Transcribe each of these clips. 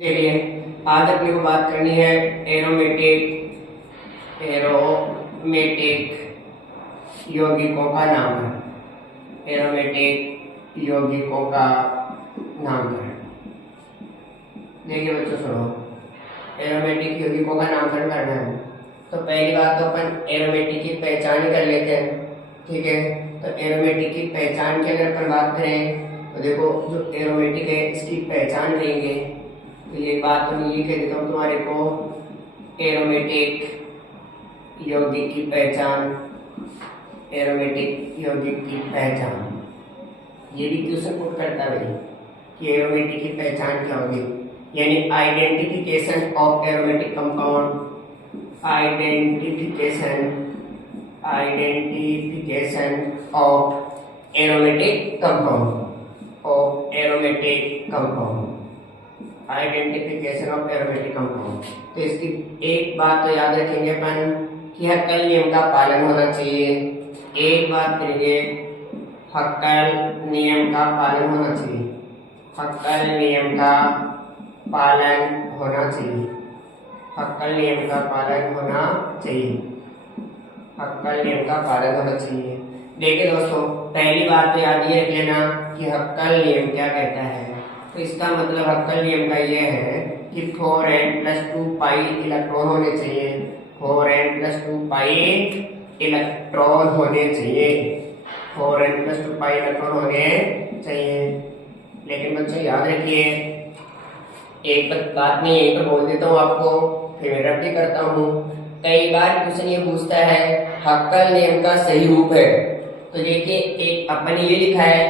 देखिए, आज अपने को बात करनी है एरोमेटिक यौगिकों का नामकरण। एरोमेटिक यौगिकों का नामकरण। देखिए बच्चों सुनो, एरोमेटिक यौगिकों का नामकरण करना है तो पहली बात तो अपन एरोमेटिक की पहचान कर लेते हैं। ठीक है, तो एरोमेटिक की पहचान की अगर अपन बात करें तो देखो, जो एरोमेटिक है इसकी पहचान करेंगे तो ये बात तो मैं लिख देता हूँ तुम्हारे को। एरोमेटिक यौगिक की पहचान, एरोमेटिक यौगिक की पहचान, ये भी क्वेश्चन पुट करता है भाई कि एरोमेटिक की पहचान क्या होगी, यानी identification of aromatic compound. Identification of aromatic compound, of aromatic compound, identification of aromatic compound. तो इसकी एक बात तो याद रखेंगे अपन कि हक्कल नियम का पालन होना चाहिए। एक बात करेंगे, हक्कल नियम का पालन होना चाहिए। हक्कल नियम का पालन होना चाहिए। हक्कल नियम का पालन होना चाहिए। हक्कल नियम का पालन होना चाहिए। देखिए दोस्तों, पहली बात तो याद ये रख लेना कि हक्कल नियम क्या कहता है। तो इसका मतलब हक्कल नियम का ये है कि 4n+2 पाई इलेक्ट्रॉन होने चाहिए। 4n+2 पाई इलेक्ट्रॉन होने चाहिए। 4n+2 पाई इलेक्ट्रॉन होने चाहिए। लेकिन बच्चों याद रखिए, एक बात मैं यहीं पर बोल देता हूँ आपको, फिर मैं रब्ती करता हूँ। कई बार क्वेश्चन ये पूछता है हक्कल नियम का सही रूप है। तो देखिए, एक अपन ये लिखा है,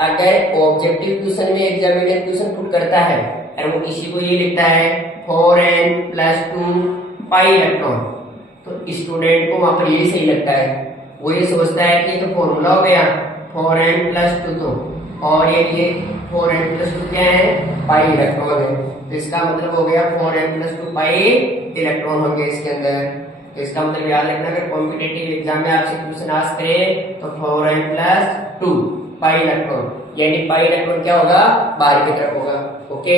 अगर ऑब्जेक्टिव क्वेश्चन में एग्जामिनर क्वेश्चन पुट करता है और वो इसी को ये लिखता है 4n+2 पाई इलेक्ट्रॉन, तो स्टूडेंट को वहां पर ये सही लगता है। वो ये सोचता है कि तो फॉर्मूला हो गया 4n+2, तो और ये 4n+2 क्या है, पाई इलेक्ट्रॉन है। तो इसका मतलब हो गया 4n+2 पाई इलेक्ट्रॉन होंगे इसके अंदर। तो इसका मतलब याद रखना, अगर कॉम्पिटिटिव एग्जाम में आपसे क्वेश्चन आस करे तो 4n+2 पाई इलेक्ट्रॉन, यानी पाई इलेक्ट्रॉन क्या होगा, बाहर की तरफ होगा। ओके,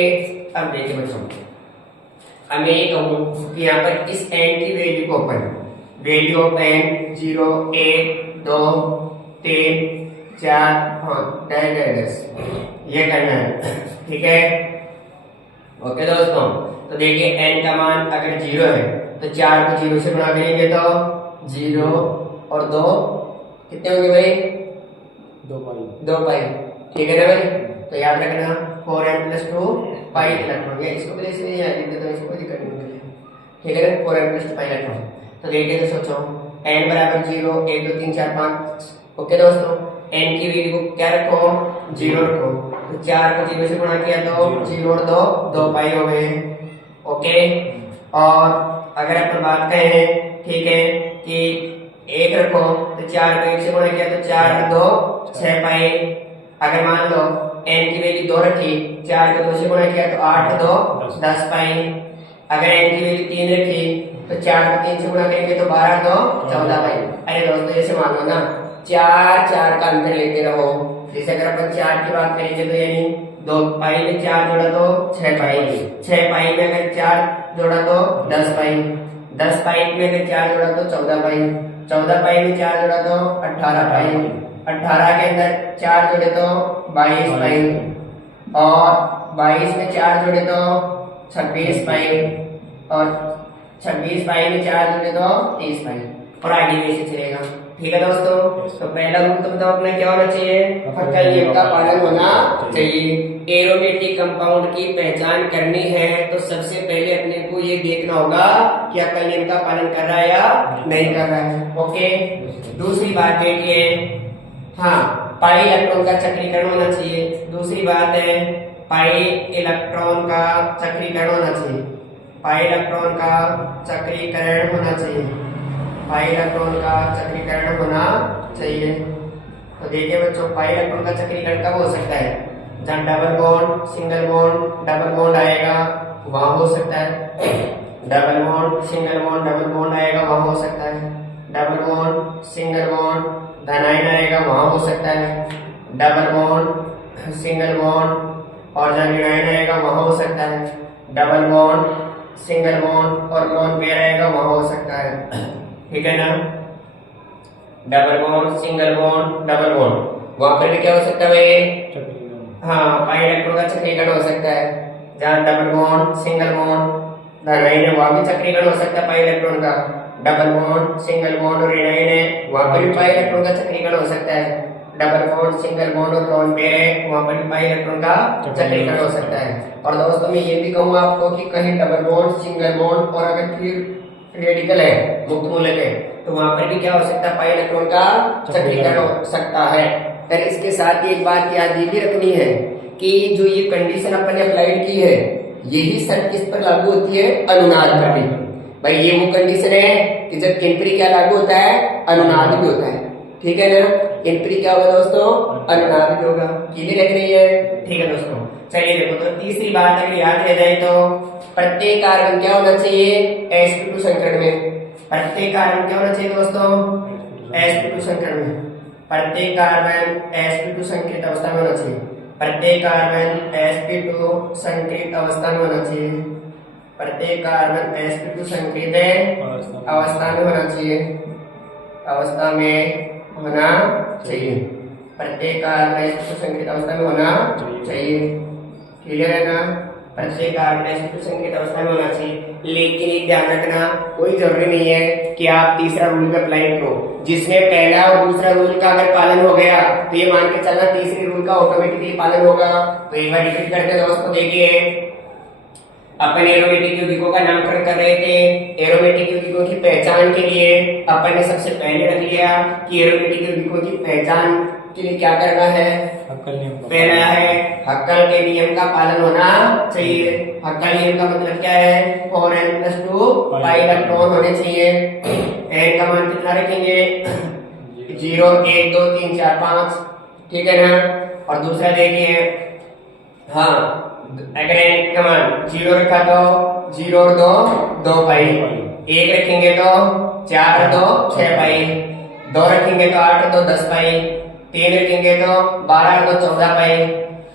अब देखिए बच्चों, अब मैं ये कहूँ कि यहाँ पर इस एन की वैल्यू को अपन वैल्यू ऑफ एन 0, 1, 2, 3, 4, 5, 10 ये करना है। ठीक है, ओके दोस्तों। तो देखिए, एन का मान अगर 0 है तो 4 को 0 से गुणा करेंगे तो 0 और 2 कितने होंगे भाई, 2 पाई। ठीक है ना भाई, तो याद रखना 4n+2 पाई इलेक्ट्रॉन, या इसको भी ऐसे याद रखते तो इसको कोई दिक्कत नहीं होगी। ठीक है ना, 4n+2 पाई इलेक्ट्रॉन। तो देखिए, तो सोचो n बराबर 0, 1, 2, 3, 4, 5। ओके दोस्तों, n की वैल्यू को क्या रखो, 0 रखो। तो 4 को 0 से गुणा किया तो 0 और 2 पाई हो गए। ओके, और अगर अपन बात करें, ठीक है, कि 1 रखो तो 4 को 1 से गुणा किया तो 4 2 6 पाई। अगर मान लो n की वैल्यू 2 रखी, 4 को 2 से गुणा किया तो 8 2 10 पाई। अगर n की वैल्यू 3 रखी तो 4 को 3 से गुणा करेंगे तो 12 2 14 पाई। अरे दोस्तों, ऐसे मान लो ना, 4 4 का अंतर लेते रहो। जैसे अगर अपन 4 की बात करेंगे तो यानी 2 पाई में 4 जोड़ा तो 6 पाई, 6 पाई में अगर 4 जोड़ा तो 10 पाई, 10 पाई में अगर 4 जोड़ा तो 14 पाई, 14 पाई में 4 जोड़ा तो 18 पाई, 18 के अंदर 4 जोड़े तो 22 पाई, और 22 में 4 जोड़े तो 26 पाई, और 26 पाई में 4 जोड़े तो 30 पाई, और आगे भी ऐसे चलेगा। ठीक है दोस्तों, तो पहला रूल तो बताओ अपना क्या होना चाहिए, हक्कल नियम का पालन होना चाहिए। एरोमेटिक कंपाउंड की पहचान करनी है तो सबसे पहले अपने को ये देखना होगा कि हक्कल नियम का पालन कर रहा है या नहीं कर रहा है। ओके, दूसरी बात देखिए, हाँ, पाई इलेक्ट्रॉन का चक्रीकरण होना चाहिए। दूसरी बात है, पाई इलेक्ट्रॉन का चक्रीकरण होना चाहिए। पाई इलेक्ट्रॉन का चक्रीकरण होना चाहिए। पाई इलेक्ट्रॉन का चक्रीकरण होना चाहिए। तो देखिए बच्चों, पाई इलेक्ट्रॉन का चक्रीकरण कब हो सकता है, जहाँ double bond, single bond, double bond आएगा वहां हो सकता है। Double bond, single bond, double bond आएगा वहां हो सकता है। डबल बॉन्ड, सिंगल बॉन्ड, धन आयन आएगा वहां हो सकता है। डबल बॉन्ड, सिंगल बॉन्ड और जब ऋण आयन आएगा वहां हो सकता है। डबल बॉन्ड, सिंगल बॉन्ड और लोन पेयर आएगा वहां हो सकता है, ठीक है ना। Double bond, single bond, double bond, वहां पर भी क्या हो सकता है भाई? हाँ, पाई इलेक्ट्रॉन का चक्रीकरण हो सकता है। जहाँ डबल बॉन्ड, सिंगल बॉन्ड ऋणायन है वहां भी चक्रीकरण हो सकता है पाई इलेक्ट्रॉन का। डबल बॉन्ड, सिंगल बॉन्ड और ऋणायन है वहां पर भी पाई इलेक्ट्रॉन का चक्रीकरण हो सकता है। डबल बॉन्ड, सिंगल बॉन्ड और लोन पेयर है वहां पर भी पाई इलेक्ट्रॉन का चक्रीकरण हो सकता है। और दोस्तों मैं ये भी कहूंगा आपको कि कहीं डबल बॉन्ड, सिंगल बॉन्ड और अगर फिर रेडिकल है, मुक्त मूलक है, तो वहां पर भी क्या हो सकता है? पाई इलेक्ट्रॉन का चक्रीकरण हो सकता है। और इसके साथ ही एक बात याद ये भी रखनी है कि जो ये कंडीशन अपन ने अप्लाइड की है, यही शर्त किस पर लागू होती है? अनुनाद पर भी। भाई ये वो कंडीशन है कि जब किन पर क्या लागू होता है? अनुनाद भी होता है, ठीक है ना। किन पर क्या होगा दोस्तों? अनुनाद भी होगा। क्लियर रख रही है? ठीक है दोस्तों, चलिए देखो तो तीसरी बात अगर याद रह जाए तो प्रत्येक कार्बन क्या होना चाहिए? sp2 संकरण में। प्रत्येक कार्बन क्या होना चाहिए दोस्तों? sp2 संकरण में। प्रत्येक कार्बन sp2 संकेत अवस्था में होना चाहिए। प्रत्येक कार्बन sp2 संकेत अवस्था में होना चाहिए। प्रत्येक कार्बन sp2 संकेत अवस्था में होना चाहिए। अवस्था में होना चाहिए। प्रत्येक कार्बन sp2 संकेत अवस्था में होना चाहिए। क्लियर है ना? प्रत्येक कार्बन sp2 संकेत अवस्था में होना चाहिए। लेकिन एक ध्यान रखना, कोई जरूरी नहीं है कि आप तीसरा रूल पे अप्लाई करो। जिसमें पहला और दूसरा रूल का अगर पालन हो गया तो ये मान के चलना तीसरे रूल का ऑटोमेटिकली पालन होगा। तो एक बार रिपीट करते हैं दोस्तों, देखिए अपन एरोमेटिक यौगिकों का नामकरण कर रहे थे। एरोमेटिक यौगिकों की पहचान के लिए अपन ने सबसे पहले रख लिया कि एरोमेटिक यौगिकों की पहचान के लिए क्या करना है? पहला है हक्कल के नियम का पालन होना चाहिए। हक्कल नियम का मतलब क्या है? 4n+2 पाई इलेक्ट्रॉन होने चाहिए। n का मान कितना रखेंगे? 0, 1, 2, 3, 4, 5, ठीक है ना। और दूसरा देखिए, हाँ अगर n का मान 0 रखा तो 0 और 2 2 पाई, 1 रखेंगे तो 4 और 2 6 पाई, 2 रखेंगे तो 8 और 2 10 पाई, 3 रखेंगे तो 12 और 2 14 पाई,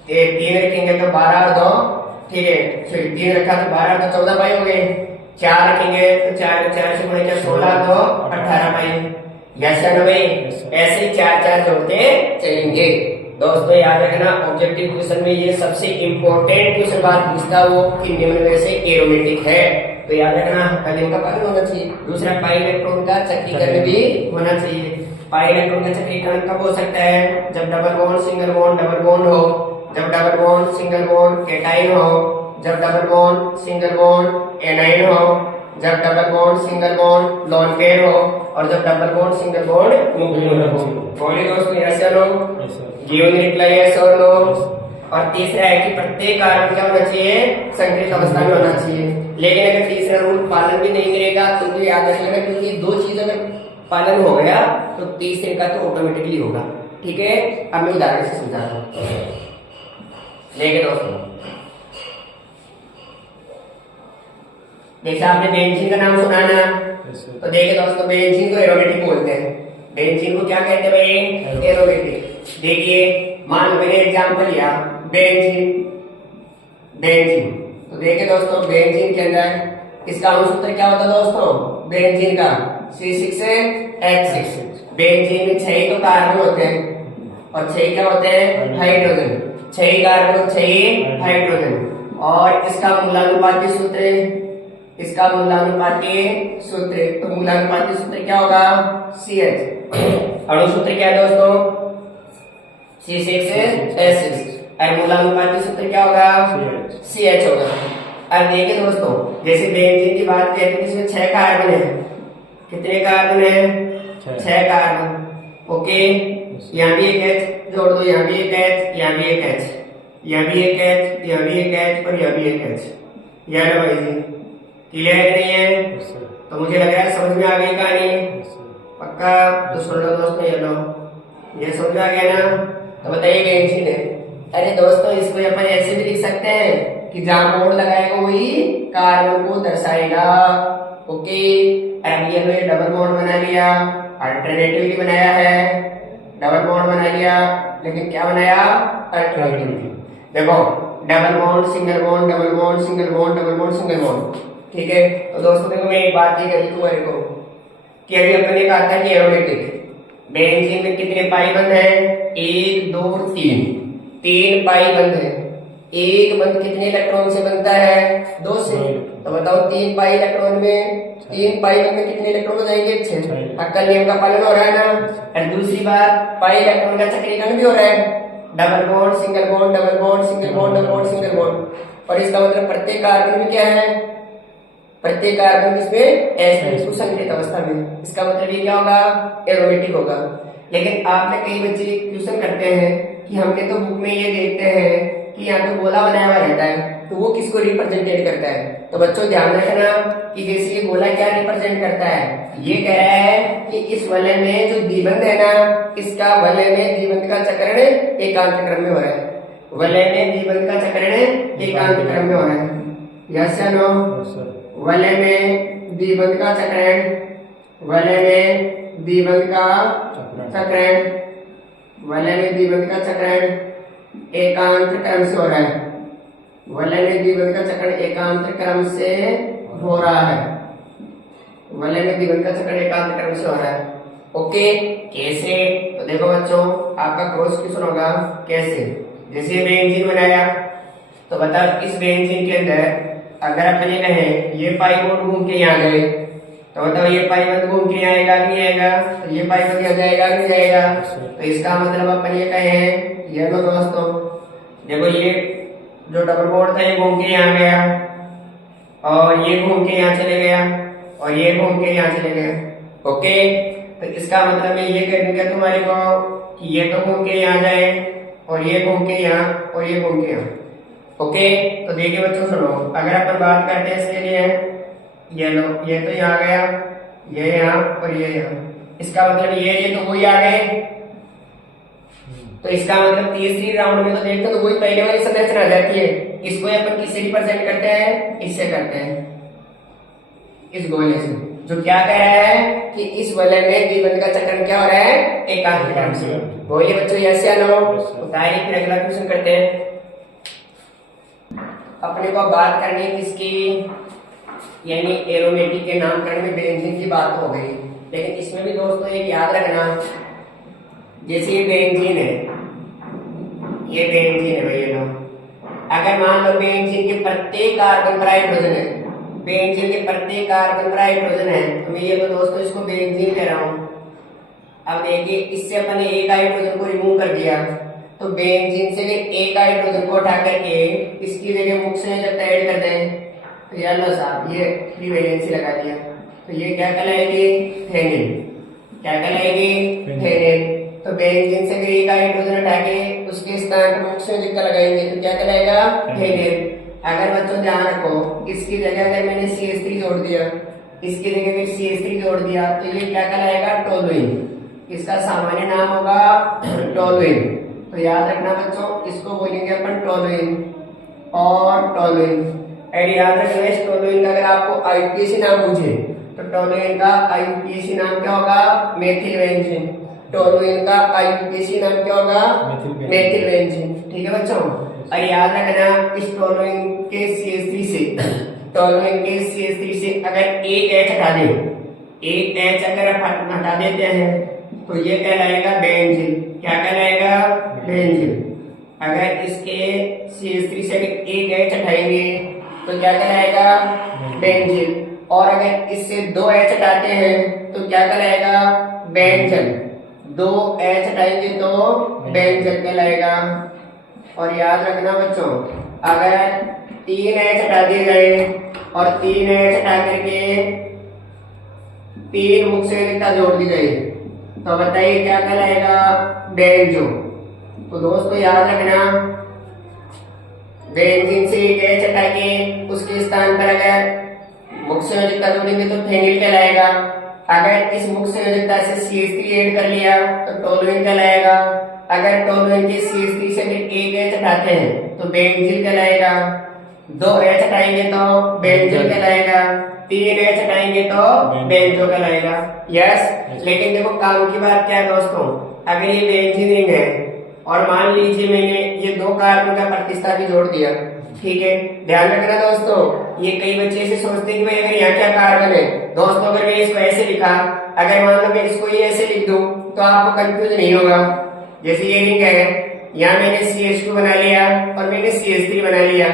3 रखेंगे तो 12 और 2, ठीक है, फिर 3 रखा तो 12 और 2 14 पाई हो गए। 4 रखेंगे तो 4 से गुणे 16 तो 18 पाई। यस या नो भाई? ऐसे ही 4 जोड़ते चलेंगे। दोस्तों याद रखना, ऑब्जेक्टिव क्वेश्चन में ये सबसे इंपॉर्टेंट क्वेश्चन बात पूछता वो कि निम्न में से एरोमेटिक है। तो याद रखना हक्कल नियम का पालन होना चाहिए। दूसरा पाई इलेक्ट्रॉन का चक्रीकरण भी होना चाहिए। पाई इलेक्ट्रॉन का चक्रीकरण कब हो सकता है? जब double bond, single bond, double bond हो, जब double bond, single bond cation हो, जब double bond, single bond A9 हो, जब double bond, single bond lone pair हो, और जब डबल बॉन्ड, सिंगल बॉन्ड मुक्त मूलक हो। बोलिए दोस्तों यस या नो? गिवन रिप्लाई यस और नो। और तीसरा है कि प्रत्येक कार्बन क्या होना चाहिए? संकृत अवस्था में होना चाहिए। लेकिन अगर तीसरा रूल पालन भी नहीं करेगा तो याद रख लेना, क्योंकि दो चीज अगर पालन हो गया तो तीसरे का तो ऑटोमेटिकली होगा। ठीक है, अब मैं उदाहरण से समझा रहा हूँ। देखिए दोस्तों, जैसे आपने बेंजीन का नाम सुना ना, तो देखिए दोस्तों बेंजीन को एरोमेटिक बोलते हैं। बेंजीन को क्या कहते हैं भाई? एरोमेटिक। देखिए मान लो मैंने एग्जाम्पल लिया बेंजीन, बेंजीन। तो देखिए दोस्तों बेंजीन के अंदर इसका अणुसूत्र क्या होता है दोस्तों? बेंजीन का C6H6। बेंजीन में 6 तो कार्बन होते हैं और 6 क्या होते हैं? हाइड्रोजन। 6 कार्बन और 6 हाइड्रोजन। और इसका मूलानुपाती सूत्र, इसका मूलानुपाती सूत्र, तो मूलानुपाती सूत्र क्या होगा? CH। अणुसूत्र क्या है दोस्तों? C6H6। और मूलानुपाती सूत्र क्या होगा? CH होगा। अब देखिए दोस्तों, जैसे बेंजीन की बात करते हैं इसमें 6 कार्बन है। कितने कार्बन है? 6 कार्बन। ओके, यहाँ भी एक H जोड़ दो, यहाँ भी एक H, यहाँ भी एक H, यहाँ भी एक H, यहाँ भी एक H और यहाँ भी एक H। यह लो भाई जी, क्लियर है कि नहीं है? तो मुझे लग रहा है समझ में आ गई कहानी। पक्का? तो सुन लो दोस्तों, ये लो, ये समझ में आ गया ना? तो बताइए बेंजीन है। अरे दोस्तों इसको अपन ऐसे भी लिख सकते हैं कि जहां बोर्ड लगाएगा वही कार्बन को दर्शाएगा। ओके, अब ये डबल बॉन्ड बना लिया, अल्टरनेटिवली बनाया है, डबल बॉन्ड बना लिया, लेकिन क्या बनाया? अल्टरनेटिवली। देखो double bond single bond double bond single bond double bond single bond. ठीक है, तो दोस्तों देखो मैं एक बात ये कही थी मेरे को कि अभी अपने कहा था कि एरोमेटिक बेंजीन में कितने पाई बंद है, 1 2 3, 3 पाई बंद है। एक बंद कितने इलेक्ट्रॉन से बनता है, 2 से। तो बताओ 3 पाई इलेक्ट्रॉन में 3 पाई बंद में कितने इलेक्ट्रॉन हो जाएंगे, 6। अक्कल नियम का पालन हो रहा है ना। और दूसरी बात, पाई इलेक्ट्रॉन का चक्रीकरण भी हो रहा है, double bond single bond double bond single bond double bond single bond. और इसका मतलब प्रत्येक कार्बन में क्या है, प्रत्येक कार्बन इसमें s सुसंकृत अवस्था में। इसका मतलब ये क्या होगा, एरोमेटिक होगा। लेकिन आपने कई बच्चे क्वेश्चन करते हैं कि हमने तो बुक में ये देखते हैं कि यहाँ पे गोला बनाया हुआ रहता है, तो वो किसको रिप्रेजेंटेट करता है। तो बच्चों ध्यान रखना कि जैसे ये गोला क्या रिप्रेजेंट करता है, ये कह रहा है कि इस वलय में जो द्विबंध है ना, इसका वलय में द्विबंध का चक्रण एकांत क्रम में हो रहा है। वलय में द्विबंध का चक्रण एकांत क्रम में हो रहा है, यस या नो। वलय में द्विबंध का चक्रण, वलय में द्विबंध का चक्रण, वलय में द्विबंध का चक्रण एकांत क्रम से हो रहा है। वलय में द्विबंध का चक्रण एकांत क्रम से हो रहा है, वलय में द्विबंध का चक्रण एकांत क्रम से हो रहा है। ओके, कैसे, तो देखो बच्चों आपका क्रॉस क्वेश्चन होगा कैसे। जैसे बेंजीन बनाया, तो बताओ इस बेंजीन के अंदर अगर अपन ये कहें ये पाई बॉन्ड घूम के यहाँ गए, तो बताओ ये पाई बंद घूम के यहाँ आएगा कि नहीं आएगा, तो ये पाई बंद यहाँ जाएगा कि नहीं जाएगा। तो इसका मतलब अपन ये कहें, ये लो दोस्तों देखो ये जो डबल बॉन्ड था ये घूम के यहाँ गया, और ये घूम के यहाँ चले गया, और ये घूम के यहाँ चले गया। ओके, तो इसका मतलब मैं ये कह दूंगा तुम्हारे को कि ये तो घूम के यहाँ जाए, और ये घूम के यहाँ, और ये घूम के यहाँ। ओके, तो देखिए बच्चों सुनो, अगर अपन बात करते हैं इसके लिए, ये लो ये तो यहाँ गया, ये यहाँ और ये यहाँ। इसका मतलब ये तो वही आ गए। तो इसका मतलब तीसरी राउंड में तो देखते तो वही पहले वाली संरचना आ जाती है। इसको अपन किससे रिप्रेजेंट करते हैं, इससे करते हैं, इस गोले से, जो क्या कह रहा है कि इस वलय में द्विबंध का चक्रण क्या हो रहा है, एकांत क्रम से। बोलिए बच्चों यस या नो। बताइए, फिर अगला क्वेश्चन करते हैं। अपने को बात करनी है किसकी, यानी एरोमेटिक के नामकरण में बेंजीन की बात हो गई। लेकिन इसमें भी दोस्तों एक याद रखना, जैसे ये बेंजीन है, ये बेंजीन है भैया लो, अगर मान लो बेंजीन के प्रत्येक कार्बन पर हाइड्रोजन है, बेंजीन के प्रत्येक कार्बन पर हाइड्रोजन है, तो मैं ये लो दोस्तों इसको बेंजीन कह रहा हूं। अब देखिए इससे अपन ने एक हाइड्रोजन को रिमूव कर दिया, तो बेंजीन से एक हाइड्रोजन को उठा करके इसकी जगह मुख्य संयोजकता ऐड कर दें, तो यार लो साहब ये फ्री वैलेंसी लगा दिया, तो ये क्या कहलाएगी, फेनिल। क्या कहलाएगी, फेनिल। तो बेंजीन से एक हाइड्रोजन उठा के उसके स्थान पर मुख्य संयोजकता लगाएंगे, तो क्या कहलाएगा, फेनिल। अगर बच्चों ध्यान रखो, इसकी जगह अगर मैंने CH3 जोड़ दिया, इसकी जगह अगर CH3 जोड़ दिया, तो ये क्या कहलाएगा, टोलुइन। इसका सामान्य नाम होगा टोलुइन। तो याद रखना बच्चों, इसको बोलेंगे अपन टोलुइन और टोलुइन। और याद रखना इस टोलुइन का अगर आपको आईयूपीएसी नाम पूछे, तो टोलुइन का आईयूपीएसी नाम क्या होगा, मेथिल बेंजीन। टोलुइन का आईयूपीएसी नाम क्या होगा, मेथिल बेंजीन। ठीक है बच्चों, और याद रखना इस टोलुइन के CH3 से, टोलुइन के CH3 से अगर एक H हटा दे, एक H अगर हटा देते हैं, तो ये कहलाएगा बेंजीन। क्या कहलाएगा, बेंजीन। अगर इसके CH3 से एक H हटाएंगे तो क्या कहलाएगा, बेंजीन। और अगर इससे 2 H हटाते हैं तो क्या कहलाएगा, बेंजन। 2 H हटाएंगे तो बेंजन कहलाएगा। और याद रखना बच्चों, अगर 3 H हटा दिए गए और 3 H हटा करके 3 मुख्य संयोजकता जोड़ दी गई, तो बताइए क्या कहलाएगा, बेंजो। तो दोस्तों याद रखना, बेंजीन से एक H हटा के उसके स्थान पर अगर मुख्य संयोजकता जोड़ेंगे तो फेनिल कहलाएगा। अगर इस मुख्य संयोजकता से CH3 ऐड कर लिया तो टोलुइन कहलाएगा। अगर टोलुइन के CH3 से एक H हटाते हैं तो बेंजीन कहलाएगा। 2 H हटाएंगे तो बेंजीन कहलाएगा। 3 H हटाएंगे तो बेंजो कहलाएगा। यस, लेकिन देखो काम की बात क्या है दोस्तों, अगर ये बेंजीन रिंग है और मान लीजिए मैंने ये 2 कार्बन का प्रतिस्थापी जोड़ दिया, ठीक है। ध्यान रखना दोस्तों, ये कई बच्चे ऐसे सोचते हैं कि भाई अगर यहाँ क्या कार्बन है। दोस्तों अगर मैं इसको ऐसे लिखा, अगर मान लो मैं इसको ये ऐसे लिख दूं तो आपको कंफ्यूज नहीं होगा। जैसे ये रिंग है, यहाँ मैंने CH2 बना लिया और मैंने CH3 बना लिया,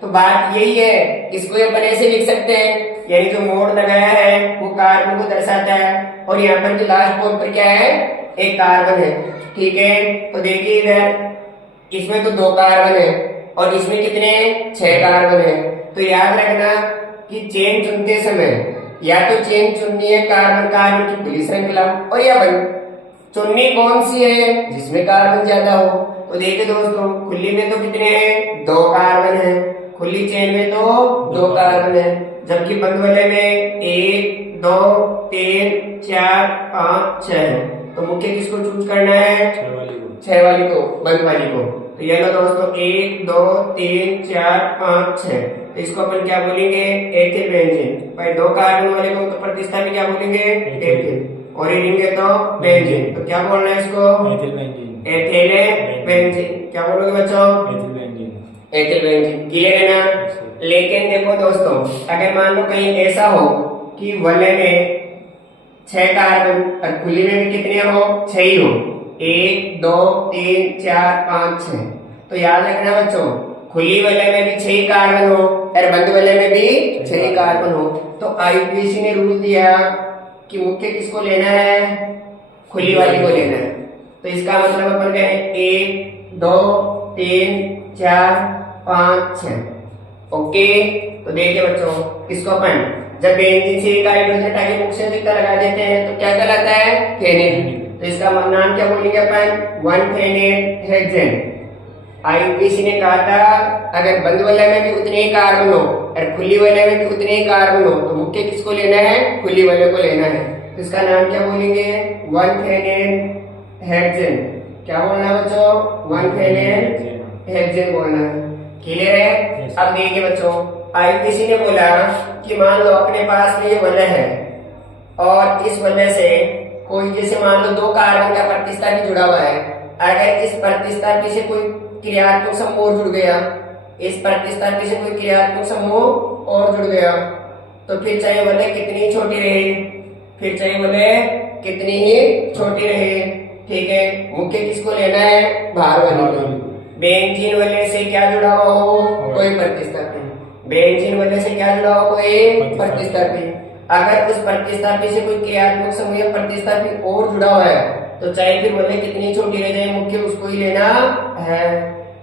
तो बात यही है, इसको अपन ऐसे लिख सकते हैं, यानी जो मोड़ लगाया है वो कार्बन को दर्शाता है और यहाँ पर जो लास्ट पोल पर क्या है, एक कार्बन है, ठीक है। तो देखिए इधर इसमें तो 2 कार्बन है और इसमें कितने 6 कार्बन है। तो याद रखना कि चेन चुनते समय या तो चेन चुननी है कार्बन कार्बन की खुली श्रृंखला और या बंद, चुननी कौन सी है जिसमें कार्बन ज्यादा हो। तो देखिए दोस्तों, खुली में तो कितने हैं, 2 कार्बन है, खुली चेन में तो 2 कार्बन है, जबकि बंद वाले में 1 2 3 4 5 6 है। तो मुख्य किसको चूज करना है, 6 वाली को, बंद वाली को। तो ये लो दोस्तों 1 2 3 4 5 6, तो इसको अपन क्या बोलेंगे, एथिल बेंजीन। भाई 2 कार्बन वाले को तो प्रतिस्थापी क्या बोलेंगे, एथिल, और ये रिंग है तो बेंजीन। तो क्या बोलना है इसको, एथिल बेंजीन, एथिल बेंजीन। क्या बोलोगे बच्चों, ethyl benzene, ethyl benzene. Clear है ना। लेकिन देखो दोस्तों, अगर मान लो कहीं ऐसा हो कि वलय में 6 कार्बन और खुली में भी कितने हो, 6 ही हो, 1 2 3 4 5 6, तो याद रखना बच्चों, खुली वलय में भी 6 कार्बन हो और बंद वलय में भी 6 कार्बन हो। तो IUPAC ने रूल दिया कि मुख्य किसको लेना है, खुली वाली को लेना है। तो इसका मतलब अपन कहें 1 2 3 4 5 6, ओके। तो देखिए बच्चों, इसको अपन जब बेंजीन से एक हाइड्रोजन हटा के मुख्य संयुक्त लगा देते हैं तो क्या कहलाता है, फेनेल। तो इसका नाम क्या बोलेंगे अपन, 1 फेनेल हेक्सेन। IUPAC ने कहा था अगर बंद वलय में भी उतने ही कार्बन हो और खुली वलय में भी उतने ही कार्बन हो तो मुख्य किसको लेना है, खुली वलय को लेना है। तो इसका नाम क्या बोलेंगे, 1 फेनेल हेक्सेन। क्या बोलना है बच्चों, 1 फेनेल हेक्सेन बोलना है। क्लियर है। अब देखिए बच्चों, IUPAC ने बोला कि मान लो अपने पास में ये वलय है और इस वलय से कोई, जैसे मान लो 2 कार्बन का प्रतिस्थापी जुड़ा हुआ है, अगर इस प्रतिस्थापी से कोई क्रियात्मक समूह जुड़ गया, इस प्रतिस्थापी से कोई क्रियात्मक समूह और जुड़ गया, तो फिर चाहे वलय कितनी छोटी रहे, फिर चाहे वलय कितनी ही छोटी रहे, ठीक है। मुख्य किसको लेना है, बाहर वाले को। बेंजीन वलय से क्या जुड़ा हुआ हो, कोई प्रतिस्थापी, बेंजीन वलय से क्या जुड़ा हो, कोई प्रतिस्थापी। अगर उस प्रतिस्थापी से कोई क्रियात्मक समूह या प्रतिस्थापी और जुड़ा हुआ है तो चाहे फिर वलय कितनी छोटी रह जाए, मुख्य उसको ही लेना है।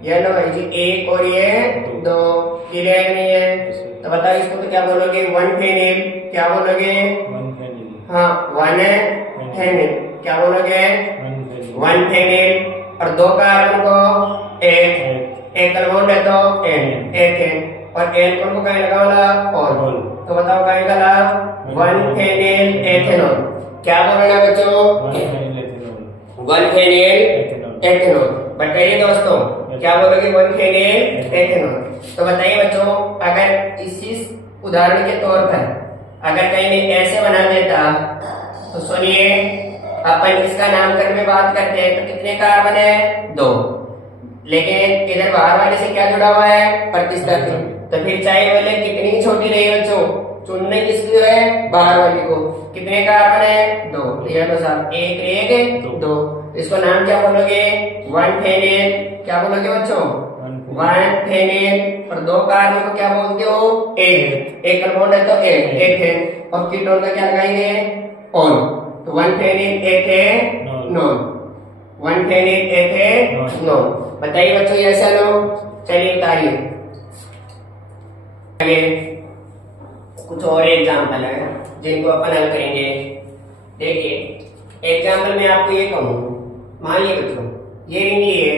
ये लो भाई जी, 1 और ये 2, क्लियर नहीं है। तो बताओ इसको तो क्या बोलोगे, 1 फेनेल। क्या बोलोगे, 1 फेनेल, हाँ 1 फेनेल। क्या बोलोगे, 1 फेनेल। और 2 कार्बन को एक बॉन्ड है तो एथेन, और एल्कोहल को कहीं लगाओ ऑल। तो बताओ कहीं लगा, 1 फेनेल एथेनॉल। क्या बोलना बच्चों, 1 फेनेल एथेनॉल। बताइए दोस्तों, क्या बोलोगे, 1 फेनेल एथेनॉल। तो बताइए बच्चों, अगर इसी उदाहरण के तौर पर अगर कहीं मैं ऐसे बना देता तो सुनिए, अपन इसका नामकरण में बात करते हैं तो कितने कार्बन है, 2, लेकिन इधर बाहर वाले से क्या जुड़ा हुआ है, प्रतिस्थापी। तो फिर चाहे वलय कितनी छोटी रही बच्चों, चुनने किसकी है, बाहर वाली को। कितने कार्बन है, 2। क्लियर तो साहब, 1 1 2। इसको नाम क्या बोलोगे, 1 फेनेल। क्या बोलोगे बच्चों, 1 फेनेल। और 2 कार्बन को क्या बोलते हो, एक बॉन्ड है तो एथेन, और कीटोन का क्या लगाएंगे, ऑन। तो 1 फेनेल एथेनॉल, 1 फेनेल एथेनॉल। बताइए बच्चों, ये ऐसा लो। चलिए उतारिए। कुछ और एग्जाम्पल है जिनको अपन हल करेंगे। देखिए एग्जाम्पल में आपको ये कहूँ, मान लिया बच्चों ये रिंग ली है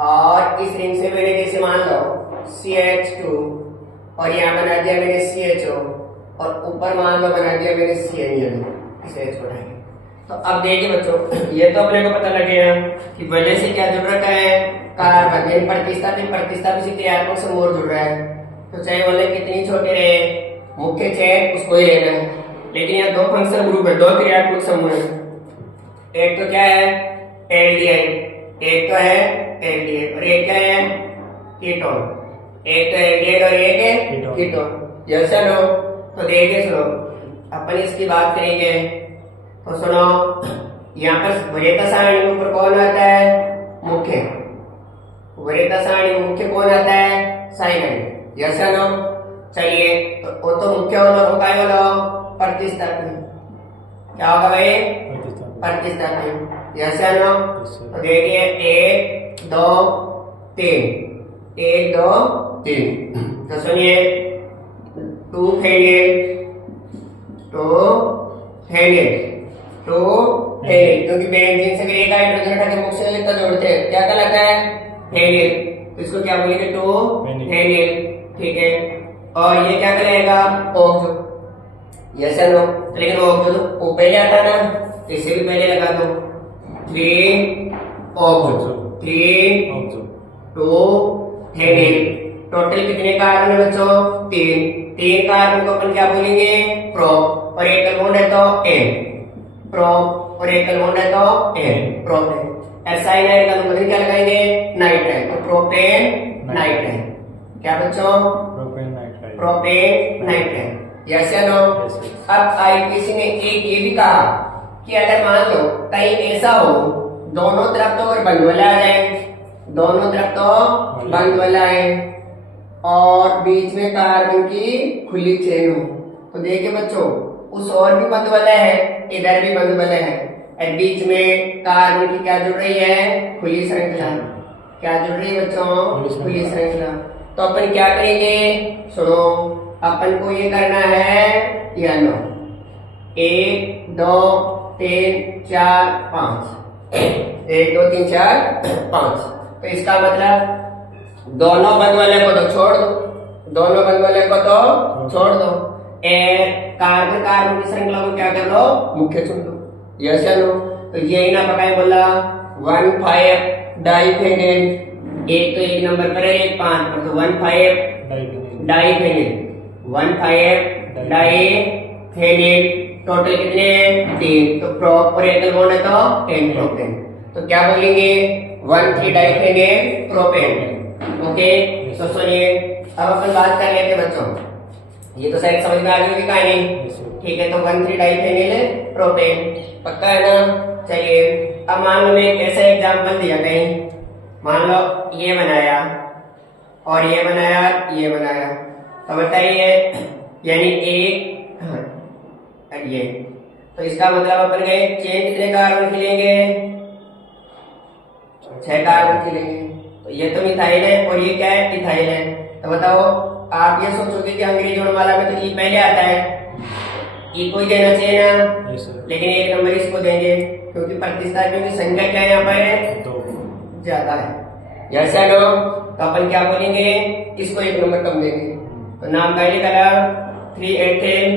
और इस रिंग से मैंने जैसे मान लो CH2 और यहाँ बना दिया मैंने CHO और ऊपर मान लो बना दिया मैंने CN, CH बनाया। तो अब देखिए बच्चों, ये तो अपने को पता लग गया कि वजह से क्या जुड़ रखा है, कार्बन। प्रतिस्थापी से क्रियात्मक समूह जुड़ रहा है, तो चाहे वलय कितनी छोटे रहे, मुख्य चेन उसको ही लेना है। लेकिन यहाँ 2 फंक्शनल ग्रुप है, 2 क्रियात्मक समूह है। एक तो क्या है, एल्डिहाइड एक तो है एल्डिहाइड और एक क्या है कीटोन। एक तो एल्डिहाइड और एक है कीटोन। यस या नो? तो देखिए सुनो, अपन इसकी बात करेंगे तो सुनो, यहाँ पर वरीयता सारणी के ऊपर कौन आता है? मुख्य। वरीयता सारणी में मुख्य कौन आता है? साइनाइड। यस या नो? चलिए, तो वो तो मुख्य होगा, वो क्या होगा? प्रतिस्थापन। क्या होगा भाई? प्रतिस्थापन। यस या नो? तो देखिए 1 2 3 1 2 3। तो सुनिए 2 फेनिल क्योंकि बेंजीन से एक हाइड्रोजन हटा के मुख्य से जोड़ते हैं, क्या कहलाता है? फेनिल। तो इसको क्या बोलेंगे? 2 फेनिल। ठीक है, और ये क्या कहलाएगा? ऑक्सो। यस या नो? लेकिन ऑक्सो तो पहले आता ना, तो इसे भी पहले लगा दो। 3 ऑक्सो 3 2 फेनिल। टोटल कितने कार्बन है बच्चों? 3 कार्बन को अपन क्या बोलेंगे? प्रोप। और एक बॉन्ड है तो एन। प्रोप और एक बॉन्ड है तो एन, प्रोपेन। एसाइनाइड का मतलब क्या लगाएंगे? नाइट्राइल। तो प्रोपेन नाइट्राइल। क्या बच्चों? Propane nitrile. यस या नो? अब आईपीसी ने एक ये भी कहा कि अगर मान लो कहीं ऐसा हो, दोनों तरफ तो अगर बंद वाला है, दोनों तरफ तो बंद वाला है और बीच में कार्बन की खुली चेन हो, तो देखिए बच्चों उस और भी बंद वाला है, इधर भी बंद वाला है, और बीच में कार्बन की क्या जुड़ रही है? खुली श्रृंखला। क्या जुड़ रही है बच्चों? खुली श्रृंखला। तो अपन क्या करेंगे? सुनो, अपन को ये करना है या नो? 1 2 3 4 5 1 2 3 4 5। तो इसका मतलब दोनों बंद वाले को तो छोड़ दो, दोनों बंद वाले को तो छोड़ दो, कार्बन कार्बन की श्रृंखला को क्या कर लो? मुख्य चुन लो। यस या नो? तो ये ना पकाए बोला 1,5 डाइफेनिल। एक तो एक नंबर पर है, एक 5 पर, तो 1,5 डाइफेनिल 1,5 डाइफेनिल। टोटल कितने? 3। तो प्रोप और एकल बॉन्ड है तो एन प्रोपेन। तो क्या बोलेंगे? 1,3 डाइफेनिल प्रोपेन। ओके, तो सुनिए अब अपन बात कर लेते हैं बच्चों, ये तो शायद समझ में आ गई होगी कहानी। ठीक है, तो 1,3 डाइफेनिल प्रोपेन पक्का है ना? चलिए, अब मान लो मैं एक ऐसा एग्जाम्पल दिया कहीं, मान लो ये बनाया और ये बनाया, ये बनाया, तो बताइए यानी एक ये, तो इसका मतलब अपन गए चेन कितने कार्बन खिलेंगे? 6 कार्बन खिलेंगे। तो ये तो मिथाइल है और ये क्या है? इथाइल है। तो बताओ, आप ये सोचोगे कि अंग्रेजी वर्णमाला में तो ई पहले आता है, ई को ही देना चाहिए ना? लेकिन एक नंबर इसको देंगे क्योंकि प्रतिस्थापियों की संख्या क्या है यहाँ पर? ज्यादा है। यस या नो? तो अपन क्या बोलेंगे? इसको एक नंबर कम देंगे। तो नाम का कलर 3 एथिल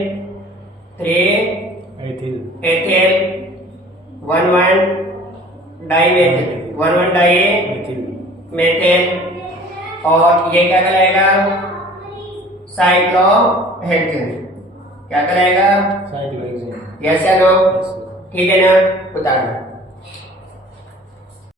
1,1 डाइमेथिल 1,1 डाइमेथिल। और ये क्या कहलाएगा? साइक्लोहेक्सेन। क्या कहलाएगा? यस या नो? ठीक है ना? बता दो।